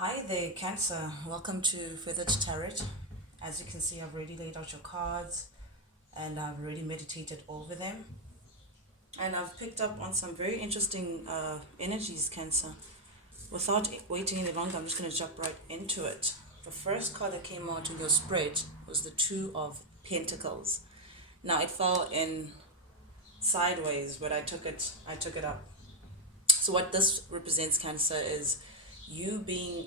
Hi there, Cancer. Welcome to Feathered Tarot. As you can see, I've already laid out your cards and I've already meditated over them. And I've picked up on some very interesting energies, Cancer. Without waiting any longer, I'm just going to jump right into it. The first card that came out in your spread was the Two of Pentacles. Now it fell in sideways, but I took it up. So what this represents, Cancer, is you being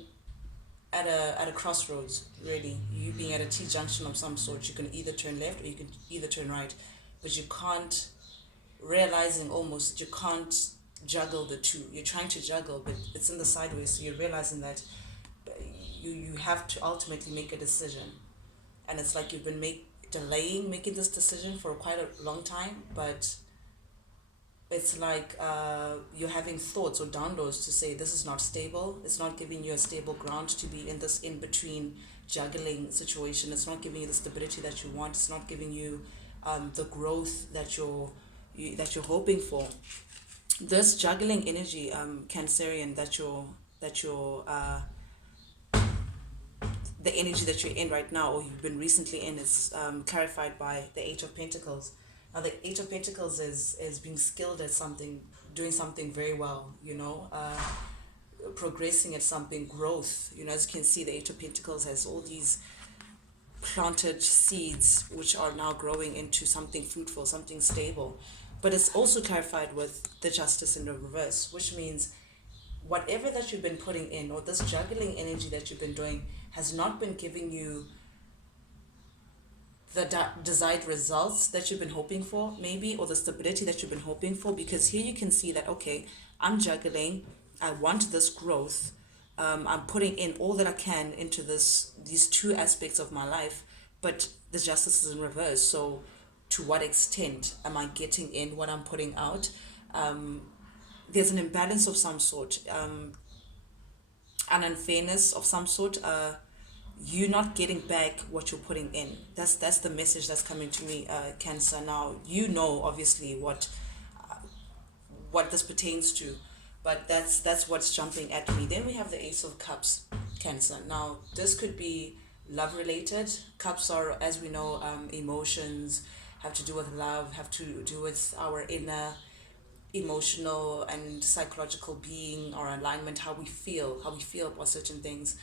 at a crossroads, really. You being at a T junction of some sort. You can either turn left or you can either turn right, but you can't, realizing almost you can't juggle the two. You're trying to juggle, but it's in the sideways, so you're realizing that you have to ultimately make a decision. And it's like you've been delaying making this decision for quite a long time, but it's like you're having thoughts or downloads to say this is not stable. It's not giving you a stable ground to be in this in between juggling situation. It's not giving you the stability that you want. It's not giving you the growth that you're hoping for. This juggling energy, Cancerian, the energy that you're in right now, or you've been recently in, is clarified by the Eight of Pentacles. Now, the Eight of Pentacles is being skilled at something, doing something very well, progressing at something, growth. As you can see, the Eight of Pentacles has all these planted seeds which are now growing into something fruitful, something stable. But it's also clarified with the Justice in the reverse, which means whatever that you've been putting in, or this juggling energy that you've been doing, has not been giving you the desired results that you've been hoping for, maybe, or the stability that you've been hoping for. Because here you can see that, okay, I'm juggling, I want this growth, I'm putting in all that I can into these two aspects of my life, but the Justice is in reverse. So to what extent am I getting in what I'm putting out? There's an imbalance of some sort, an unfairness of some sort. You're not getting back what you're putting in. That's the message that's coming to me, Cancer. Now obviously what this pertains to, but that's what's jumping at me. Then we have the Ace of Cups, Cancer. Now this could be love related. Cups are, as we know, emotions, have to do with love, have to do with our inner emotional and psychological being, or alignment, how we feel about certain things.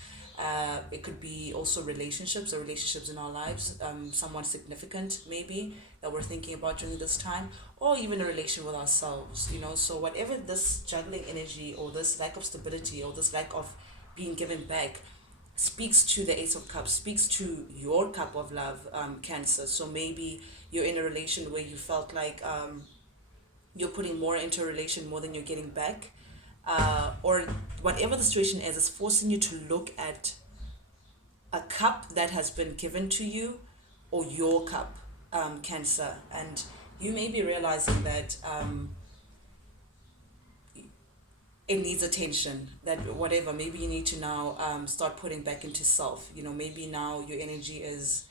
It could be also relationships, or relationships in our lives, someone significant maybe that we're thinking about during this time, or even a relation with ourselves. So whatever this juggling energy, or this lack of stability, or this lack of being given back, speaks to the Ace of Cups, speaks to your cup of love, Cancer. So maybe you're in a relation where you felt like you're putting more into a relation more than you're getting back, or whatever the situation is forcing you to look at a cup that has been given to you, or your cup, Cancer. And you may be realizing that it needs attention, that whatever, maybe you need to now start putting back into self. Maybe now your energy is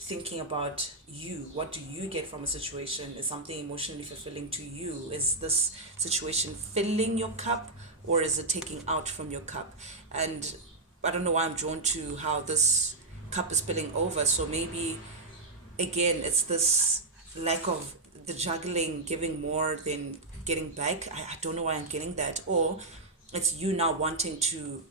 thinking about you. What do you get from a situation? Is something emotionally fulfilling to you? Is this situation filling your cup, or is it taking out from your cup? And I don't know why I'm drawn to how this cup is spilling over. So maybe again, it's this lack of the juggling, giving more than getting back. I don't know why I'm getting that. Or it's you now wanting to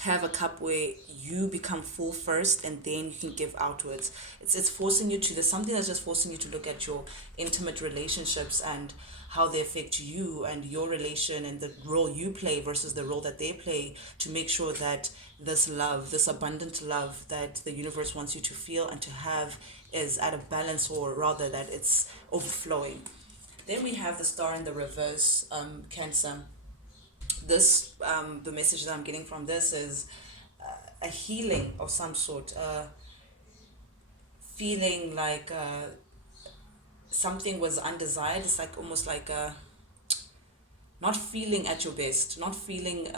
have a cup where you become full first, and then you can give outwards. It's forcing you to, there's something that's just forcing you to look at your intimate relationships and how they affect you and your relation, and the role you play versus the role that they play, to make sure that this love, this abundant love that the universe wants you to feel and to have, is at a balance, or rather that it's overflowing. Then we have the Star in the reverse, Cancer. This the message that I'm getting from this is a healing of some sort, feeling like something was undesired. It's like almost like not feeling at your best, not feeling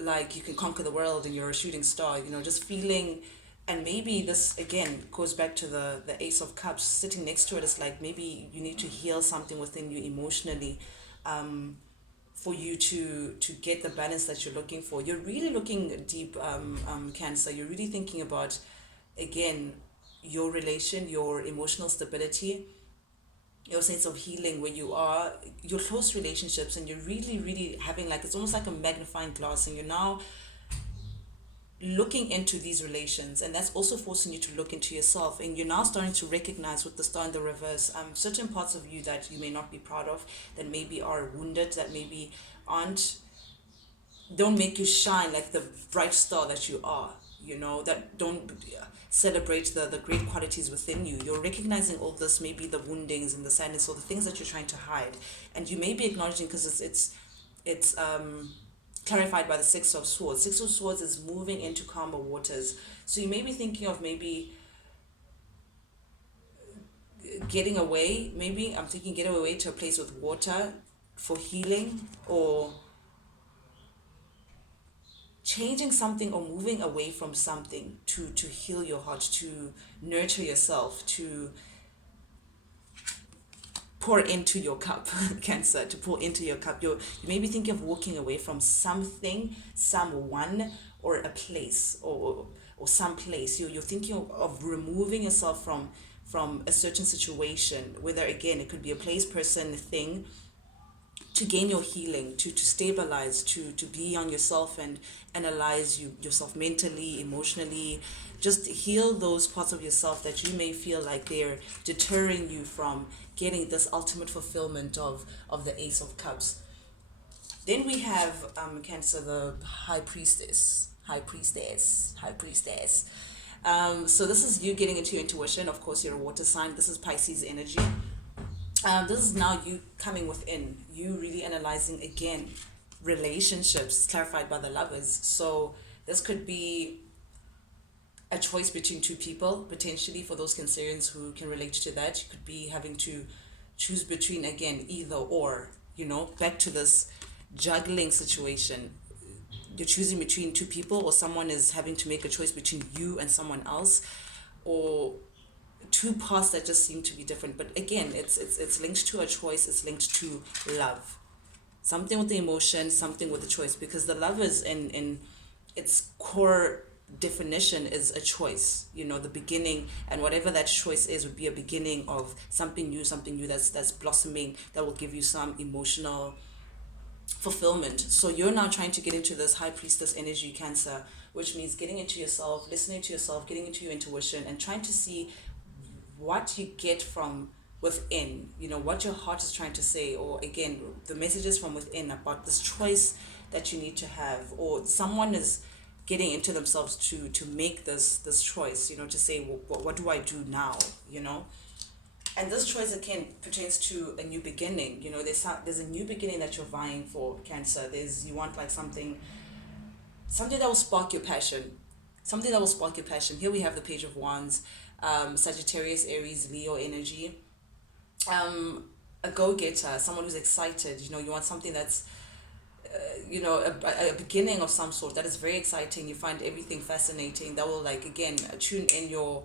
like you can conquer the world and you're a shooting star, just feeling. And maybe this again goes back to the Ace of Cups sitting next to it. It's like maybe you need to heal something within you emotionally, for you to get the balance that you're looking for. You're really looking deep, Cancer. You're really thinking about, again, your relation, your emotional stability, your sense of healing, where you are, your close relationships, and you're really, really having, like, it's almost like a magnifying glass, and you're now looking into these relations, and that's also forcing you to look into yourself, and you're now starting to recognize, with the star in the reverse, certain parts of you that you may not be proud of, that maybe are wounded, that maybe aren't, don't make you shine like the bright star that you are, that don't celebrate the great qualities within you. You're recognizing all this, maybe the woundings and the sadness, or the things that you're trying to hide, and you may be acknowledging, because it's clarified by the Six of Swords. Six of Swords is moving into calmer waters. So you may be thinking of maybe getting away. Maybe I'm thinking getting away to a place with water for healing, or changing something, or moving away from something to heal your heart, to nurture yourself, to pour into your cup. Cancer, to pour into your cup. You may be thinking of walking away from something, someone, or a place, or some place. You're thinking of removing yourself from a certain situation, whether, again, it could be a place, person, thing, to gain your healing, to stabilize, to be on yourself and analyze yourself mentally, emotionally, just heal those parts of yourself that you may feel like they're deterring you from getting this ultimate fulfillment of the Ace of Cups. Then we have Cancer, the High Priestess. So this is you getting into your intuition. Of course, you're a water sign. This is Pisces energy. This is now you coming within, you really analyzing, again, relationships, clarified by the Lovers. So this could be a choice between two people, potentially, for those Cancerians who can relate to that. You could be having to choose between, again, either or, back to this juggling situation. You're choosing between two people, or someone is having to make a choice between you and someone else, or two paths that just seem to be different. But again, it's linked to a choice. It's linked to love, something with the emotion, something with the choice, because the Lovers in its core definition is a choice. The beginning, and whatever that choice is would be a beginning of something new that's blossoming, that will give you some emotional fulfillment. So you're now trying to get into this High Priestess energy, Cancer, which means getting into yourself, listening to yourself, getting into your intuition, and trying to see what you get from within, what your heart is trying to say, or, again, the messages from within about this choice that you need to have, or someone is getting into themselves to make this choice, to say, what do I do now, and this choice, again, pertains to a new beginning. There's a new beginning that you're vying for, Cancer. You want, like, something that will spark your passion, Here we have the Page of Wands, Sagittarius, Aries, Leo energy, a go-getter, someone who's excited. You want something that's a beginning of some sort that is very exciting. You find everything fascinating, that will, like, again, tune in your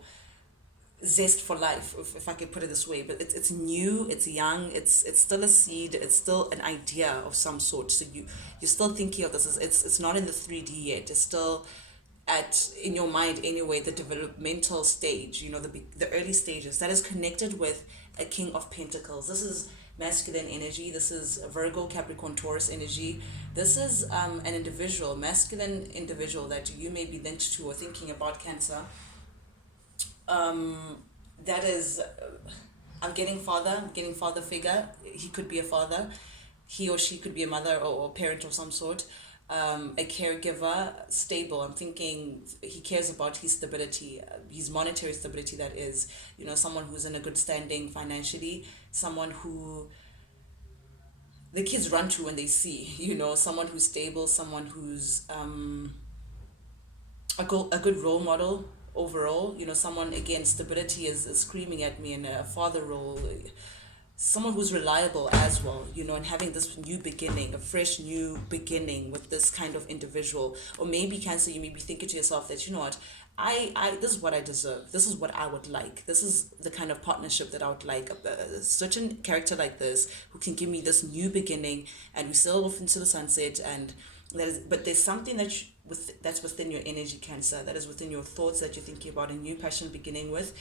zest for life, if I could put it this way. But it's new, it's young, it's still a seed, it's still an idea of some sort. So you're still thinking of this. It's not in the 3D yet. It's still in your mind anyway, the developmental stage, the early stages, that is connected with a King of Pentacles. This is masculine energy. This is Virgo, Capricorn, Taurus energy. This is an individual, masculine individual, that you may be linked to or thinking about, Cancer. That is, I'm getting father figure. He could be a father. He or she could be a mother or parent of some sort. A caregiver, stable. I'm thinking he cares about his stability, his monetary stability, that is, someone who's in a good standing financially, someone who the kids run to when they see, someone who's stable, someone who's a good role model overall, someone, again, stability is screaming at me, in a father role, someone who's reliable as well, and having this new beginning, a fresh new beginning with this kind of individual. Or maybe Cancer, you may be thinking to yourself that, you know what, I this is what I deserve. This is what I would like. This is the kind of partnership that I would like. A certain character like this who can give me this new beginning, and we sail off into the sunset. And but there's something that's within your energy, Cancer. That is within your thoughts that you're thinking about a new passion beginning with,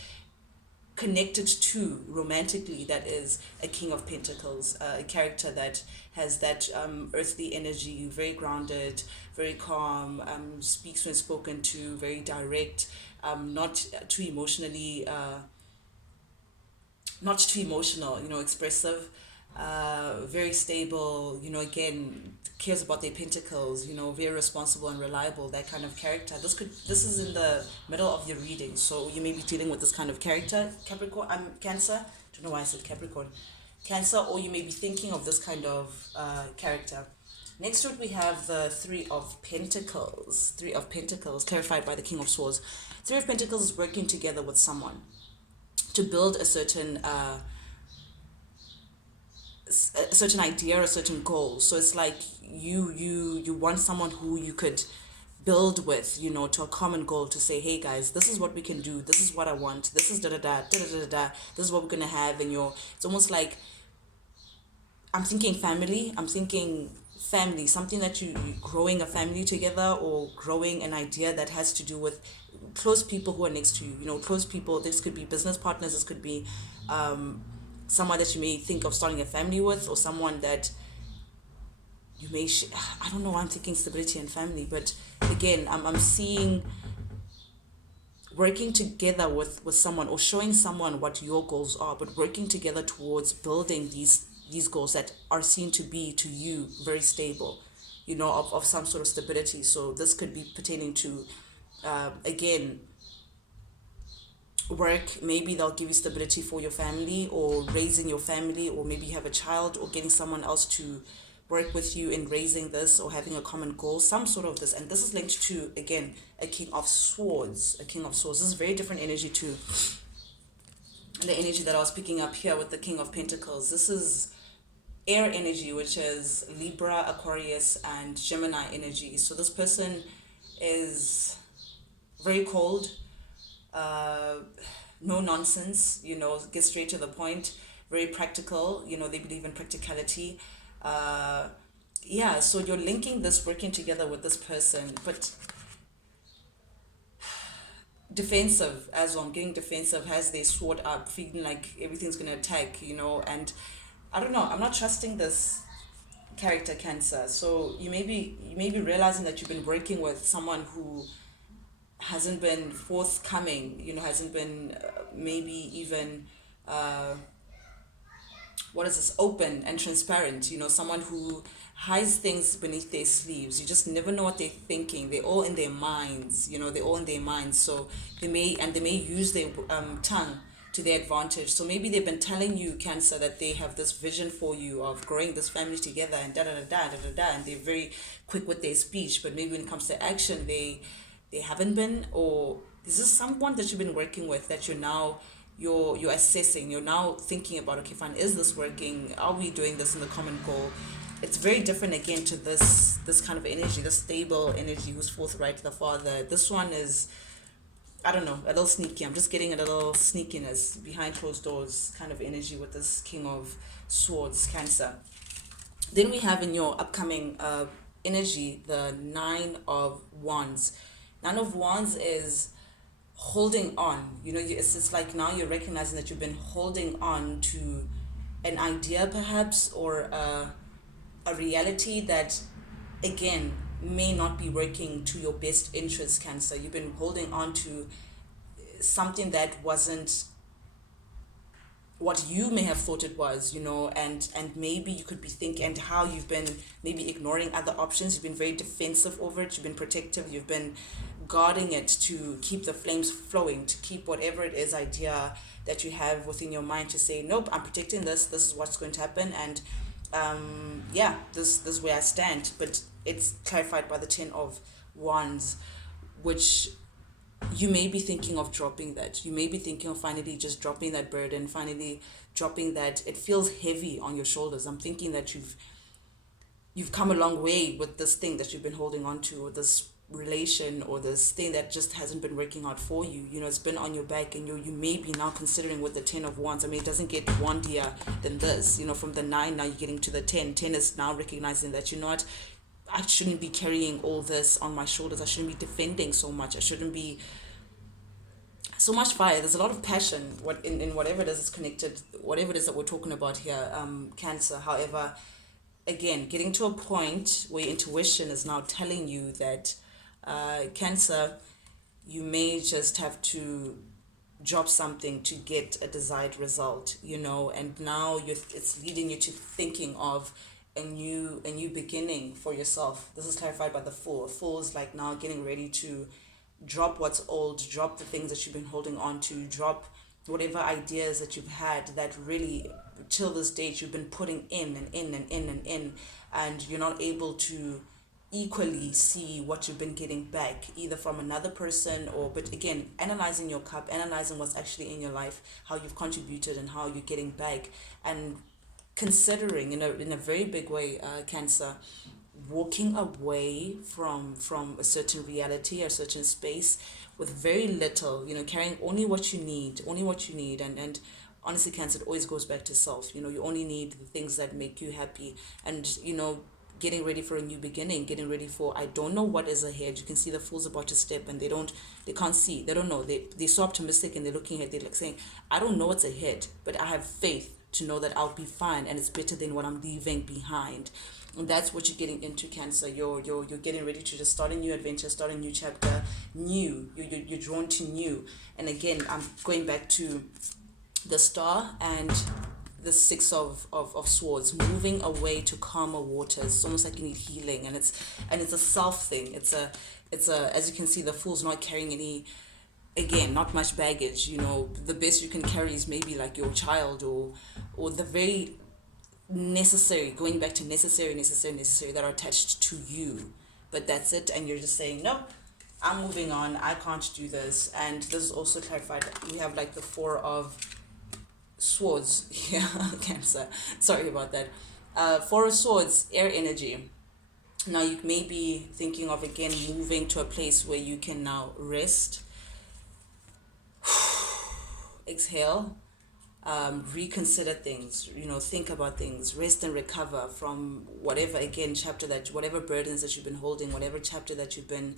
connected to romantically, that is a King of Pentacles, a character that has that earthly energy, very grounded, very calm, speaks when spoken to, very direct, not too emotionally, not too emotional, expressive, very stable, again, cares about their pentacles, very responsible and reliable, that kind of character. This is in the middle of your reading, so you may be dealing with this kind of character, Capricorn, Cancer. Don't know why I said Capricorn. Cancer, or you may be thinking of this kind of character. Next to it, we have the Three of Pentacles. Three of Pentacles, clarified by the King of Swords. Three of Pentacles is working together with someone to build a certain idea, a certain goal. So it's like you want someone who you could build with, to a common goal, to say, hey guys, this is what we can do, this is what I want, this is da da da da da da da, this is what we're gonna have. And it's almost like, I'm thinking family, something that you growing a family together, or growing an idea that has to do with close people who are next to you, close people. This could be business partners, this could be someone that you may think of starting a family with, or someone that you may I don't know why I'm thinking stability and family, but again, I'm seeing working together with someone, or showing someone what your goals are, but working together towards building these goals that are seen to be, to you, very stable, of some sort of stability. So this could be pertaining to again, work. Maybe they'll give you stability for your family, or raising your family, or maybe you have a child, or getting someone else to work with you in raising this, or having a common goal, some sort of this. And this is linked to, again, a King of Swords. This is very different energy to the energy that I was picking up here with the King of Pentacles. This is air energy, which is Libra, Aquarius, and Gemini energy. So this person is very cold, no nonsense, get straight to the point, very practical, they believe in practicality. So you're linking this, working together with this person, but defensive as well. I'm getting defensive, has their sword up, feeling like everything's gonna attack, and I don't know, I'm not trusting this character, Cancer. So you may be realizing that you've been working with someone who hasn't been forthcoming, hasn't been maybe even open and transparent, someone who hides things beneath their sleeves. You just never know what they're thinking. They're all in their minds, So they may use their tongue to their advantage. So maybe they've been telling you, Cancer, that they have this vision for you of growing this family together, and da da da da da da da, and they're very quick with their speech, but maybe when it comes to action, they haven't been. Or this is someone that you've been working with, that you're assessing, you're now thinking about, okay, fine, is this working? Are we doing this in the common goal? It's very different again to this kind of energy, this stable energy, who's forthright, the father. This one is, I don't know, a little sneaky. I'm just getting a little sneakiness, behind closed doors kind of energy with this King of Swords, Cancer. Then we have in your upcoming energy the Nine of Wands. Nine of Wands is holding on. It's like now you're recognizing that you've been holding on to an idea, perhaps, or a reality that, again, may not be working to your best interest, Cancer. You've been holding on to something that wasn't what you may have thought it was, and maybe you could be thinking, and how you've been maybe ignoring other options. You've been very defensive over it. You've been protective. You've been guarding it to keep the flames flowing, to keep whatever it is idea that you have within your mind, to say, nope, I'm protecting this. This is what's going to happen. And this is where I stand. But it's clarified by the Ten of Wands, which you may be thinking of dropping that. You may be thinking of finally just dropping that burden, finally dropping that. It feels heavy on your shoulders. I'm thinking that you've come a long way with this thing that you've been holding on to, or this relation, or this thing that just hasn't been working out for you. You know, it's been on your back, and you may be now considering with the 10 of wands. I mean, it doesn't get wandier than this. You know, from the 9 now you're getting to the 10. 10 is now recognizing that you're not, I shouldn't be carrying all this on my shoulders. I shouldn't be defending so much. I shouldn't be so much fire. There's a lot of passion what in whatever it is it's connected, whatever it is that we're talking about here, Cancer. However, again, getting to a point where your intuition is now telling you that, Cancer, you may just have to drop something to get a desired result, you know, and now it's leading you to thinking of a new beginning for yourself. This is clarified by the Fool. Fool is like now getting ready to drop what's old, drop the things that you've been holding on to, drop whatever ideas that you've had that really till this date you've been putting in and in and in and in, and you're not able to equally see what you've been getting back either from another person, or but again, analyzing your cup, analyzing what's actually in your life, how you've contributed and how you're getting back, and considering in a very big way, Cancer, walking away from a certain reality, a certain space, with very little, you know, carrying only what you need, and honestly, Cancer, it always goes back to self. You know, you only need the things that make you happy, and you know, getting ready for a new beginning, getting ready for, I don't know what is ahead. You can see the Fool's about to step, and they can't see, they don't know, they're so optimistic, and they're looking at, they're like saying, I don't know what's ahead, but I have faith to know that I'll be fine, and it's better than what I'm leaving behind. And that's what you're getting into, Cancer. You're getting ready to just start a new adventure, start a new chapter, new. You're drawn to new. And again, I'm going back to the Star and the Six of Swords, moving away to calmer waters. It's almost like you need healing, and it's a self thing. It's a as you can see, the Fool's not carrying any, again, not much baggage. You know, the best you can carry is maybe like your child, or the very necessary, going back to necessary that are attached to you, but that's it. And you're just saying, nope, I'm moving on, I can't do this. And this is also clarified, we have like the Four of Swords here. Cancer, sorry about that. Four of Swords, air energy. Now you may be thinking of, again, moving to a place where you can now rest, exhale, reconsider things, you know, think about things, rest and recover from whatever, again, whatever burdens that you've been holding, whatever chapter that you've been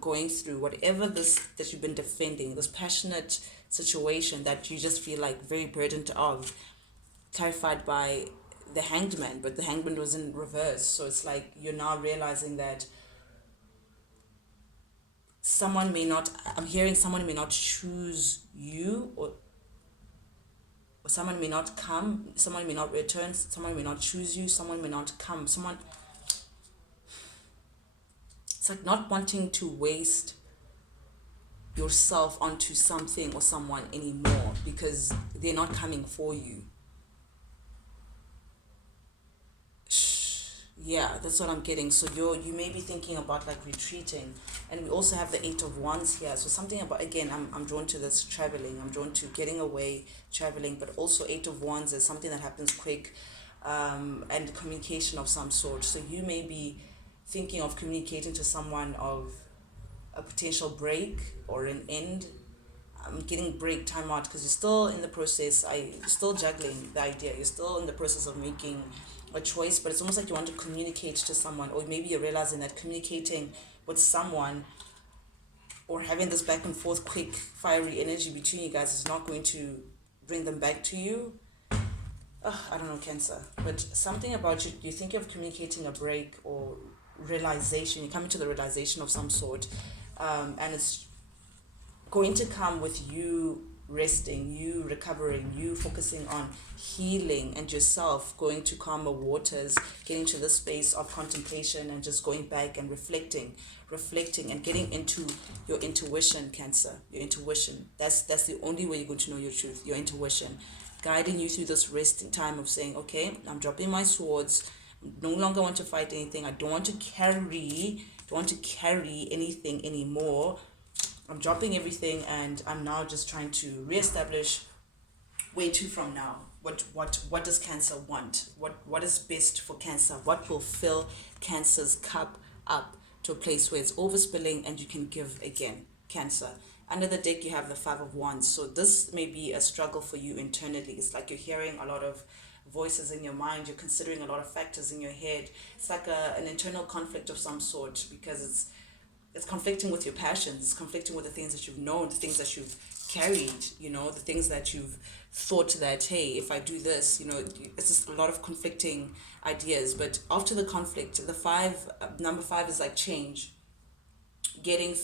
going through, whatever this that you've been defending, this passionate situation that you just feel like very burdened of, clarified by the Hanged Man, but the Hanged Man was in reverse. So it's like you're now realizing that someone may not, I'm hearing someone may not choose you, or someone may not come, someone may not return, someone may not choose you, someone may not come, it's like not wanting to waste yourself onto something or someone anymore because they're not coming for you. Yeah, that's what I'm getting. So you may be thinking about like retreating, and we also have the Eight of Wands here. So something about, again, I'm drawn to this traveling. I'm drawn to getting away, traveling, but also Eight of Wands is something that happens quick, and communication of some sort. So you may be thinking of communicating to someone of a potential break or an end. I'm getting break, time out, because you're still in the process. You're still juggling the idea. You're still in the process of making a choice, but it's almost like you want to communicate to someone, or maybe you're realizing that communicating with someone or having this back and forth quick fiery energy between you guys is not going to bring them back to you. I don't know, Cancer, but something about you think of communicating a break or realization. You're coming to the realization of some sort, and it's going to come with you resting, you recovering, you focusing on healing and yourself, going to calmer waters, getting to the space of contemplation and just going back and reflecting and getting into your intuition, Cancer. Your intuition. That's the only way you're going to know your truth. Your intuition guiding you through this resting time of saying, okay, I'm dropping my swords. No longer want to fight anything. I don't want to carry anything anymore. I'm dropping everything, and I'm now just trying to reestablish where to from now. What does Cancer want? What is best for Cancer? What will fill Cancer's cup up to a place where it's overspilling and you can give again? Cancer. Under the deck you have the Five of Wands. So this may be a struggle for you internally. It's like you're hearing a lot of voices in your mind, you're considering a lot of factors in your head. It's like an internal conflict of some sort, because it's conflicting with your passions, it's conflicting with the things that you've known, the things that you've carried, the things that you've thought that, hey, if I do this, it's just a lot of conflicting ideas. But after the conflict, number five is like change, getting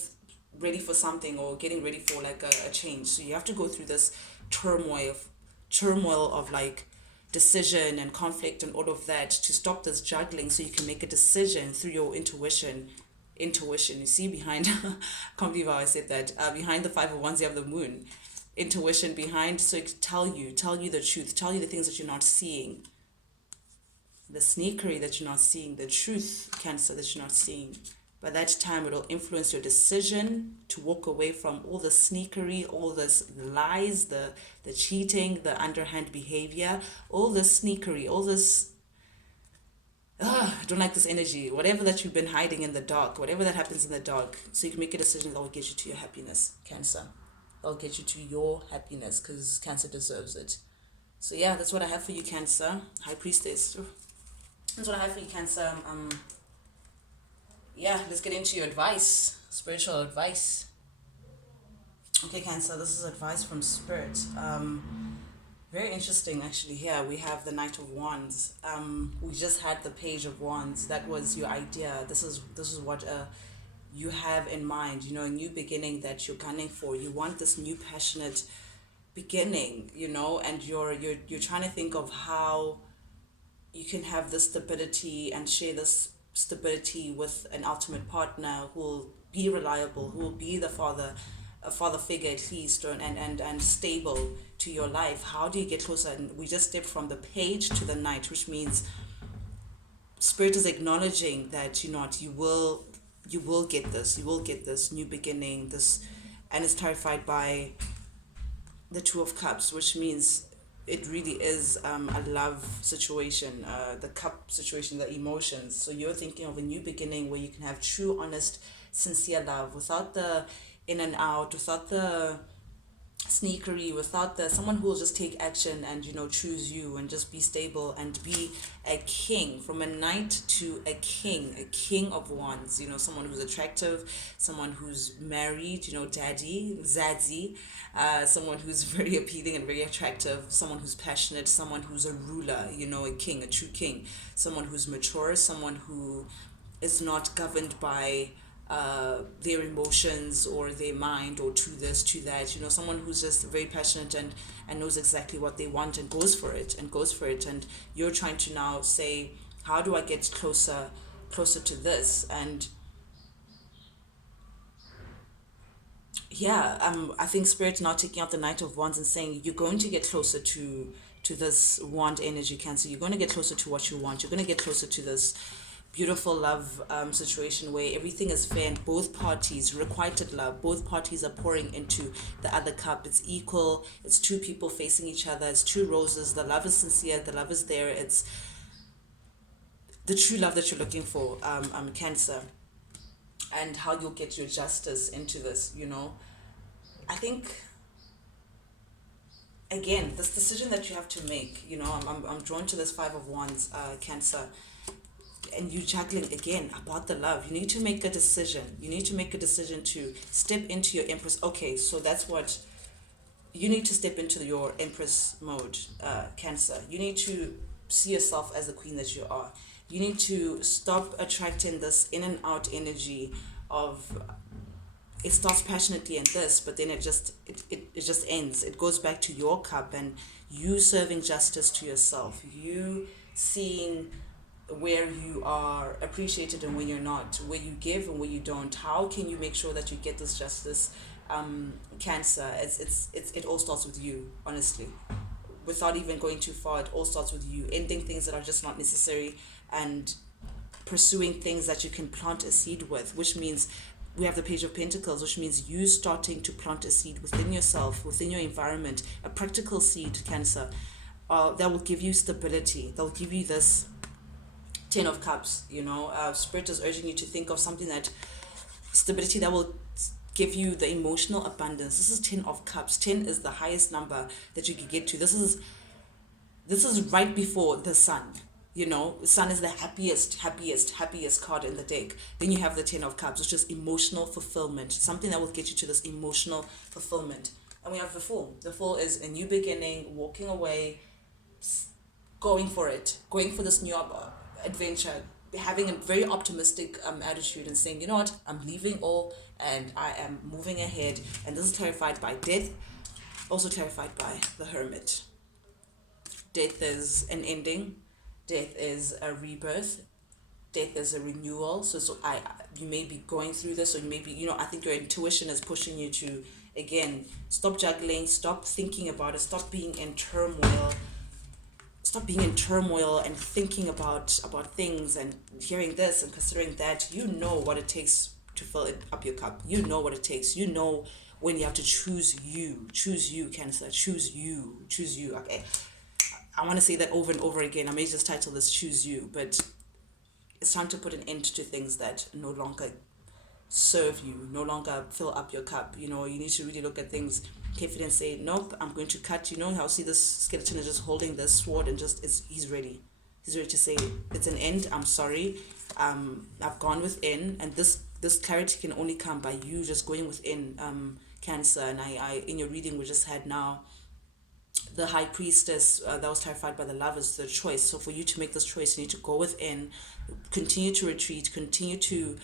ready for something, or getting ready for like a change. So you have to go through this turmoil of like decision and conflict and all of that to stop this juggling, so you can make a decision through your intuition. You see, behind can't believe how I said that, behind the Five of Wands you have the Moon. Intuition behind, so it can tell you the truth, tell you the things that you're not seeing, the sneakery that you're not seeing, the truth, Cancer, that you're not seeing. By that time, it'll influence your decision to walk away from all the sneakery, all this lies, the cheating, the underhand behavior, all this sneakery, all this, I don't like this energy. Whatever that you've been hiding in the dark, whatever that happens in the dark, so you can make a decision that will get you to your happiness, Cancer. That'll get you to your happiness, because Cancer deserves it. So yeah, that's what I have for you, Cancer. High Priestess. That's what I have for you, Cancer. Yeah, let's get into your advice, spiritual advice. Okay, Cancer, this is advice from Spirit. Very interesting, actually. Here we have the Knight of Wands. We just had the Page of Wands. That was your idea. This is what you have in mind. A new beginning that you're gunning for. You want this new passionate beginning. And you're trying to think of how you can have this stability and share this stability with an ultimate partner who will be reliable, who will be a father figure at least, and stable to your life. How do you get closer? And we just stepped from the Page to the Knight, which means Spirit is acknowledging that you will get this, new beginning, and it's clarified by the Two of Cups, which means it really is a love situation, the cup situation, the emotions. So you're thinking of a new beginning where you can have true, honest, sincere love, without the in and out, without the sneakery, without someone who will just take action and choose you and just be stable and be a king. From a knight to a king of wands, someone who's attractive, someone who's married, daddy, zadzi, someone who's very appealing and very attractive, someone who's passionate, someone who's a ruler, a king, a true king, someone who's mature, someone who is not governed by their emotions or their mind or to this, to that, someone who's just very passionate and knows exactly what they want and goes for it. And you're trying to now say, how do I get closer to this? And yeah, I think Spirit's now taking out the Knight of Wands and saying you're going to get closer to this wand energy, Cancer. You're going to get closer to what you want. You're going to get closer to this beautiful love situation where everything is fair and both parties, requited love, both parties are pouring into the other cup. It's equal. It's two people facing each other. It's two roses. The love is sincere. The love is there. It's the true love that you're looking for, Cancer. And how you'll get your justice into this, I think, again, this decision that you have to make, I'm drawn to this Five of Wands, Cancer. And you juggling again about the love. You need to make a decision. You need to make a decision to step into your Empress. Okay, so that's what you need to step into your Empress mode, Cancer. You need to see yourself as the queen that you are. You need to stop attracting this in and out energy of it starts passionately and this, but then it just ends. It goes back to your cup and you serving justice to yourself. You seeing where you are appreciated and where you're not, where you give and where you don't. How can you make sure that you get this justice, Cancer? It all starts with you, honestly. Without even going too far, it all starts with you ending things that are just not necessary and pursuing things that you can plant a seed with, which means we have the Page of Pentacles, which means you starting to plant a seed within yourself, within your environment, a practical seed, Cancer, that will give you stability. That will give you this Ten of Cups. Spirit is urging you to think of something that stability that will give you the emotional abundance. This is 10 of Cups. 10 is the highest number that you can get to. This is right before the Sun. Sun is the happiest card in the deck. Then you have the 10 of Cups, which is emotional fulfillment, something that will get you to this emotional fulfillment. And we have the Fool. The Fool is a new beginning, walking away, going for it, going for this new adventure, having a very optimistic attitude and saying, you know what, I'm leaving all and I am moving ahead. And this is clarified by Death, also clarified by the Hermit. Death is an ending. Death is a rebirth. Death is a renewal. So you may be going through this, or you may be, I think your intuition is pushing you to, again, stop juggling, stop thinking about it, stop being in turmoil. Stop being in turmoil and thinking about things and hearing this and considering that. You know what it takes to fill up your cup. You know what it takes. You know when you have to choose you. Choose you, Cancer. Choose you. Choose you. Okay. I want to say that over and over again. I may just title this Choose You, but it's time to put an end to things that no longer serve you, no longer fill up your cup. You need to really look at things carefully and say, nope, I'm going to cut. How see this skeleton is just holding this sword and he's ready. He's ready to say, it's an end. I'm sorry. I've gone within, and this clarity can only come by you just going within, Cancer. And I in your reading we just had now the High Priestess, that was clarified by the Lovers, the choice. So for you to make this choice, you need to go within, continue to retreat, continue to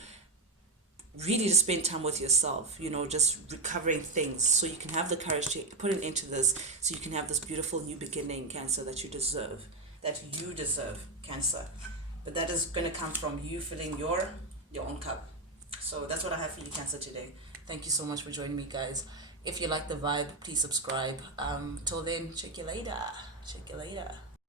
really just spend time with yourself, just recovering things, so you can have the courage to put an end to this, so you can have this beautiful new beginning, Cancer, that you deserve, Cancer. But that is going to come from you filling your own cup. So that's what I have for you, Cancer, today. Thank you so much for joining me, guys. If you like the vibe, please subscribe. Till then, check you later.